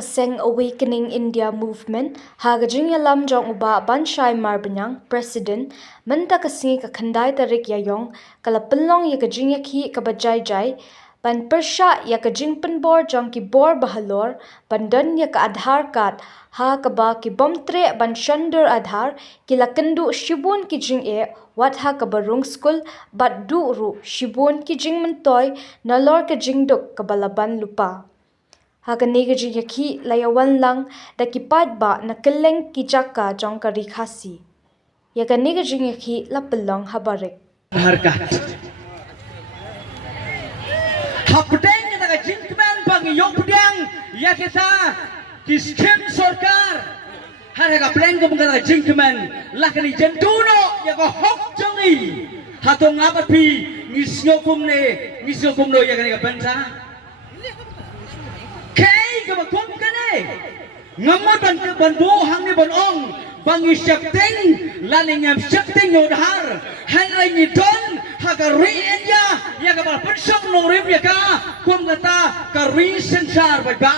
Kaseng Awakening India Movement hagajing yalam jong uba banshai marbanyang President menta kasingi kakhandai tarik yayong kalapelong yakajing yakhi kabajai jai ban persha yakajingpynbor jong ki bor bahalor bandan yak Aadhaar card ha kaba ki bomtre ban shandur Aadhaar kilakendu shibun ki jing e wat ha kabarung school bat du ru shibun ki jing mentoy nalor ka jing duk kabalaban lupa. Hagani ka jing yakhi layawan lang da kipat ba na keleng kijaka jong kari khasi. Yagani ka jing yakhi lapelong habarik. Harkat. Hapdeng na ka jingkmen bang yung pudeng yakisa kiskim sorkar. Harga plan ko mga jingkmen lakani jentuno yako hok jongi. Hatong apat pi ngisyo kumne yakani ka bensa. Kay kabakum ka na ngamot ban buhang ni ban ong bangi syakting lalinyam syakting Aadhaar hanray ni don hagariin ya ya kabal pensong nong rim ya ka kum kata kari sensar ba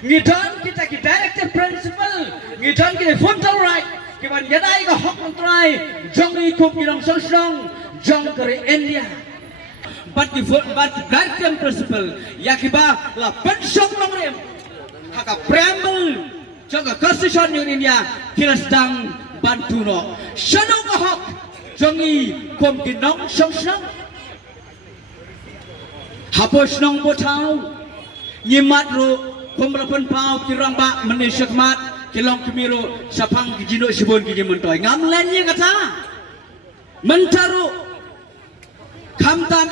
ni don kita ki directive principal ni don ki fundamental right ki ban yadai ka hok Tynrai jong i kum ki nong song jong kari India. But directive principle yakiba la pensong nong rim haka preamble jaga constitution yung India kila sedang bantu no shano kahok jongi kom kinong song hapos nong botau nyimat ro pemerapan pau ki Rangbah Malaysia kemat kilong kimiro sapang kijino sibon kijimontoy ngamlennya kata mentaru kamtam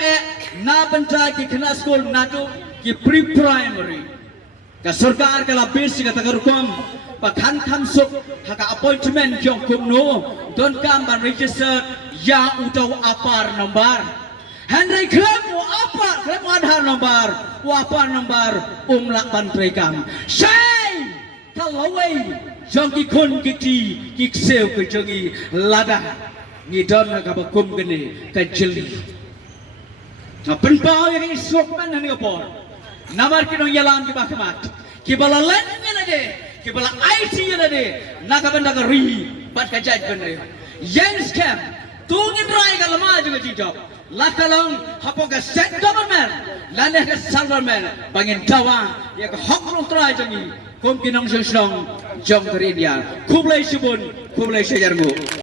na benta ki kena school natu ki pre-primary ka sarkar ka labis ka tagarukom pakhan khamsuk haka appointment kyong kumno don kam ban register ya utaw apar number handai klam Aadhaar number apar number umlak ban prekam sai kalawai jongi kun kiti kikseu ke jongi lada ni don ka bakum gene ka jeli penpau yang isok man ni kapor namar kinong yalan ki bakamat ki balalan nade ki bala IT nade nakabanda ka ri bat ka jaj bende yang scam tungin rai ka lama juga jijab lakalong hapoga set government lande ka salverman bangin tawa ya ka hok try jangi kom kinong song jong karidia kublai shibun kublai shajarmu.